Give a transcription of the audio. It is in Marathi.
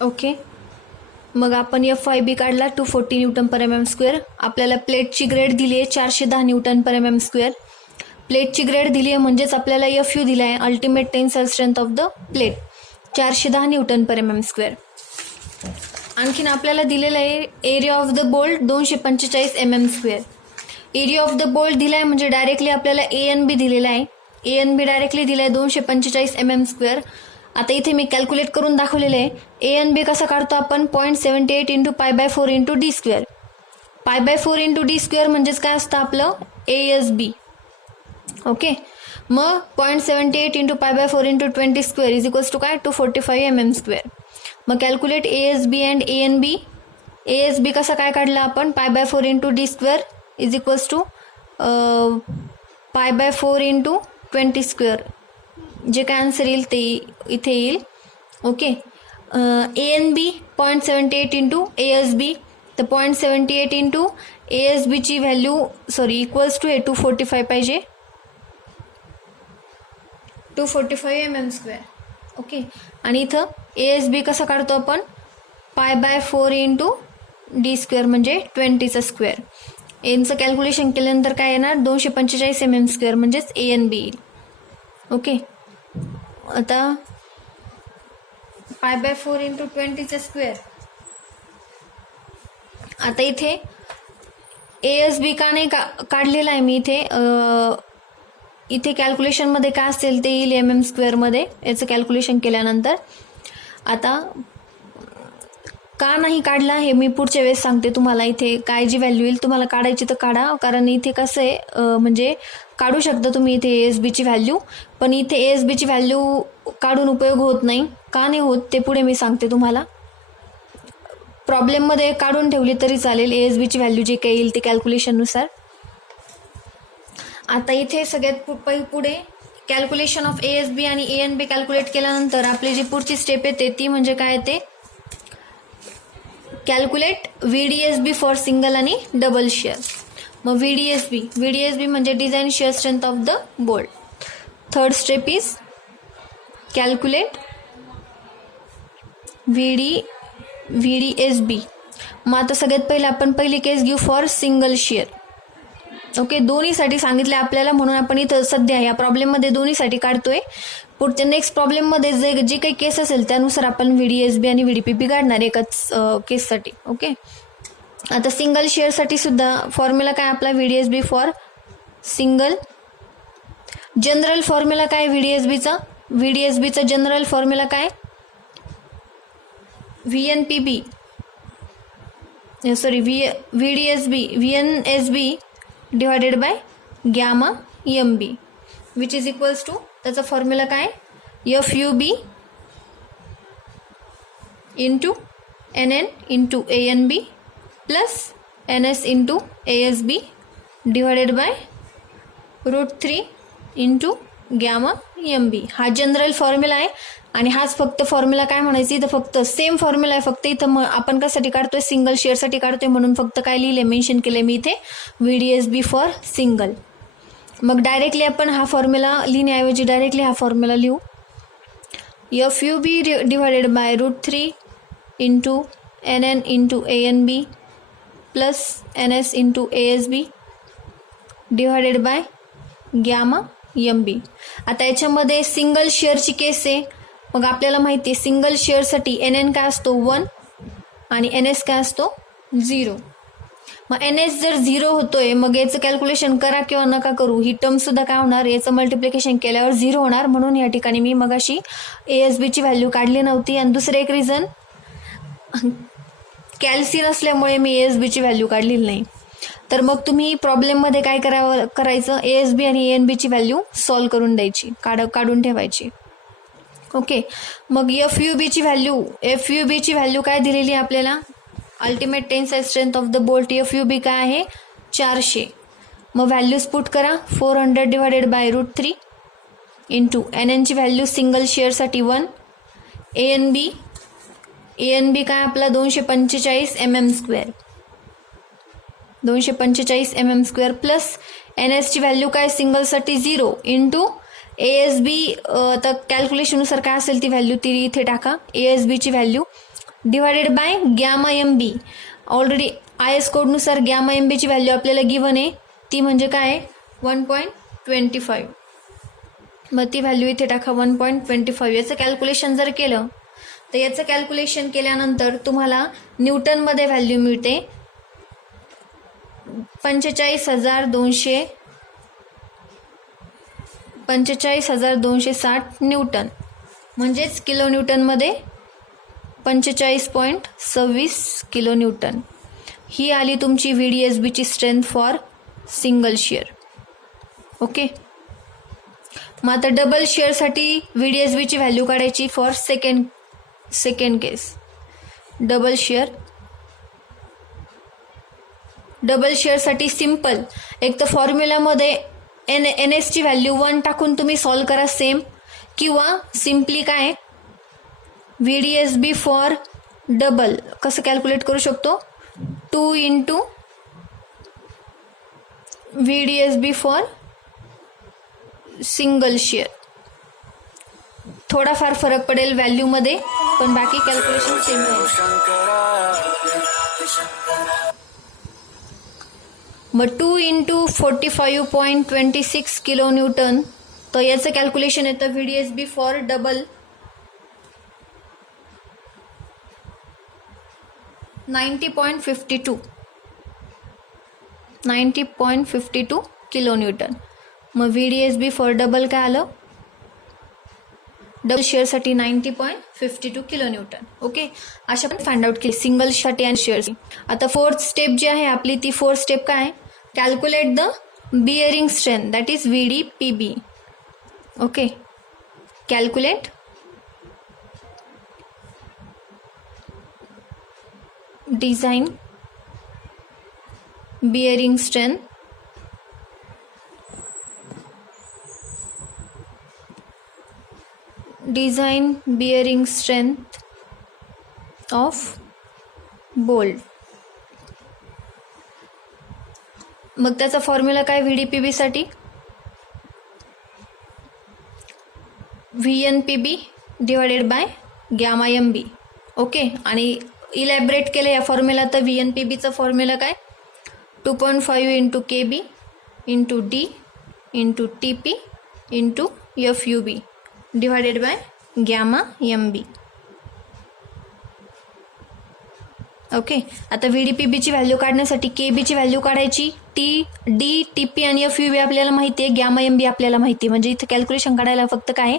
ओके, मग आपण FIB काढला 240 newton per M M square. आपल्याला प्लेटची ग्रेड दिली आहे 410 newton per M M square. प्लेटची ग्रेड दिली आहे म्हणजेच आपल्याला FU दिला आहे, ultimate tensile strength of the plate, 410 newton per M M square. आणखीन आपल्याला दिलेलं आहे area of the bolt 245 mm square. Area of the bolt दिला आहे म्हणजे डायरेक्टली आपल्याला ANB दिलेला आहे. ANB डायरेक्टली दिला आहे 245 mm स्क्वेअर. आता इथे मी कॅल्क्युलेट करून दाखवलेलं आहे. ANB कसा काढतो आपण, 0.78 × π/4 × d स्क्वेअर. π/4 × d स्क्वेअर म्हणजेच काय असतं आपलं ASB. ओके, मग 0.78 × π/4 × 20 स्क्वेअर इज इक्वल्स टू काय 245 mm स्क्वेअर. मग calculate ASB and ANB. ASB कसा काय काढला आपण, π/4 × d square is equals to π/4 × 20 square. जे काय आन्सर येईल ते इथे येईल. Okay, ANB 0.78 × ASB. तर 0.78 × ASB ची व्हॅल्यू इक्वल्स टू 245 पाहिजे, 245 mm स्क्वेअर. ओके, आणि इथं ASB कसा काढतो आपण, π/4 × d स्क्वेअर म्हणजे 20चा स्क्वेअर. यांचं कॅल्क्युलेशन केल्यानंतर काय येणार 245 mm स्क्वेअर म्हणजेच ANB येईल. ओके, आता π/4 × 20चा स्क्वेअर. आता इथे ASB का नाही काढलेला आहे मी इथे कॅल्क्युलेशनमध्ये काय असेल ते येईल MM स्क्वेअरमध्ये याचं कॅल्क्युलेशन केल्यानंतर. आता का नाही काढला हे मी पुढच्या वेळेस सांगते तुम्हाला. इथे काय जी व्हॅल्यू येईल तुम्हाला काढायची तर काढा, कारण इथे कसं आहे म्हणजे काढू शकता तुम्ही इथे ASB ची व्हॅल्यू, पण इथे ASB ची व्हॅल्यू काढून उपयोग होत नाही. का नाही होत ते पुढे मी सांगते तुम्हाला. प्रॉब्लेममध्ये काढून ठेवली तरी चालेल ASB ची व्हॅल्यू जे काही येईल ते कॅल्क्युलेशननुसार. आता इथे सगळ्यात पुढे कॅल्क्युलेशन ऑफ ASB आणि ANB कॅल्क्युलेट केल्यानंतर आपली जी पुढची स्टेप येते ती म्हणजे काय ते कॅल्क्युलेट VDSB फॉर सिंगल आणि डबल शिअर. मग VDSB म्हणजे design shear strength of the bolt. Third step is calculate VDSB. मग आता सगळ्यात पहिलं आपण पहिली केस घेऊ फॉर सिंगल शिअर. ओके, दोन्हीसाठी सांगितलं आपल्याला म्हणून आपण इथं सध्या या प्रॉब्लेममध्ये दोन्हीसाठी काढतोय. पुढच्या नेक्स्ट प्रॉब्लेममध्ये जे काही केस असेल त्यानुसार आपण VDSB आणि VDPP काढणार एकाच केससाठी. ओके, आता सिंगल शेअरसाठी सुद्धा फॉर्म्युला काय आपला VDSB for single. General formula काय VDSBचा जनरल फॉर्म्युला काय VNSB divided by gamma MB which is equals to त्याचा फॉर्म्युला काय FUB into NN into ANB plus NS into ASB divided by √3 into gamma MB. हा जनरल फॉर्म्युला आहे आणि हाच फक्त फॉर्म्युला काय म्हणायचं इथं फक्त सेम फॉर्म्युला आहे. फक्त इथं आपण कशासाठी काढतोय सिंगल शेअरसाठी काढतोय म्हणून फक्त काय लिहिले मेन्शन केले मी इथे VDSB फॉर सिंगल. मग डायरेक्टली आपण हा फॉर्म्युला लिहिण्याऐवजी डायरेक्टली हा फॉर्म्युला लिहू FUB divided by √3 into NN into ANB plus NS into ASB divided by gamma MB. आता याच्यामध्ये सिंगल शेअरची केस आहे. मग आपल्याला माहिती आहे सिंगल शेअरसाठी NN काय असतो 1 आणि NS काय असतो 0. मग NS जर 0 होतोय मग याचं कॅल्क्युलेशन करा किंवा नका करू ही टर्म सुद्धा काय होणार याचं मल्टिप्लिकेशन केल्यावर 0 होणार. म्हणून या ठिकाणी मी मगाशी ASB ची व्हॅल्यू काढली नव्हती. आणि दुसरं एक रिझन कॅल्सी नसल्यामुळे मी ASB ची व्हॅल्यू काढलेली नाही. तर मग तुम्ही प्रॉब्लेममध्ये काय करायचं ASB आणि ANB ची व्हॅल्यू सॉल्व करून द्यायची, काढून ठेवायची. ओके, मग FUB ची व्हॅल्यू काय दिलेली आहे आपल्याला ultimate tensile strength of the bolt FUB काय आहे 400. मग व्हॅल्यूज पुट करा 400 डिवायडेड बाय √3 इंटू NN ची व्हॅल्यू सिंगल शेअरसाठी 1 ANB काय आपला 245 mm square 245 mm square plus NS ची व्हॅल्यू काय सिंगलसाठी 0 इंटू ASB. तर कॅल्क्युलेशननुसार काय असेल ती व्हॅल्यू ती इथे टाका. ASB ची value divided by gamma m b. Already I S कोडनुसार गॅमा एम बीची व्हॅल्यू आपल्याला गिवन आहे, ती म्हणजे काय 1.25. मग ती व्हॅल्यू इथे टाका 1.25. याचं कॅल्क्युलेशन जर केलं तर याचं कॅल्क्युलेशन केल्यानंतर तुम्हाला न्यूटनमध्ये व्हॅल्यू मिळते 45,260 न्यूटन, म्हणजेच किलो न्यूटनमध्ये 45.26 किलो न्यूटन. ही आली तुमची VDSBची strength for single shear. Okay. मग आता डबल शिअरसाठी VDSBची व्हॅल्यू काढायची फॉर सेकंड केस. डबल शिअरसाठी सिम्पल, एक तर फॉर्म्युलामध्ये NS ची व्हॅल्यू 1 टाकून तुम्ही सॉल्व करा सेम, किंवा सिम्पली काय VDSB फॉर डबल कसं कॅल्क्युलेट करू शकतो, 2 into VDSB for single shear. थोडाफार फरक पडेल व्हॅल्यूमध्ये, पण बाकी कॅल्क्युलेशन सेम राहील. मग 2 इंटू 45.26 किलो न्यूटन, तर याचं कॅल्क्युलेशन येतं VDSB for double 90.52 kilo Newton. मग VDSB फॉर डबल काय आलं, डबल शेअरसाठी 90.52 किलो न्यूटन. ओके. अशा पण फाइंड आउट केली सिंगल साठी आणि शेअरची. आता फोर्थ स्टेप जी आहे आपली, ती फोर्थ स्टेप काय, calculate the bearing strength, that is VDPB. Okay. Calculate design bearing strength of bolt. मग त्याचा फॉर्म्युला काय VDPB साठी, VNPB divided by gamma MB. Okay. आणि इलॅबरेट केलं या फॉर्म्युला, तर VNPBचा फॉर्म्युला काय 2.5 into KB into D into TP into FUB divided by gamma MB. Okay. आता VDPBची व्हॅल्यू काढण्यासाठी KBची व्हॅल्यू काढायची, D, TP आणि FUB आपल्याला माहिती आहे, गॅमा MB आपल्याला माहिती आहे. म्हणजे इथे कॅल्क्युलेशन काढायला फक्त काय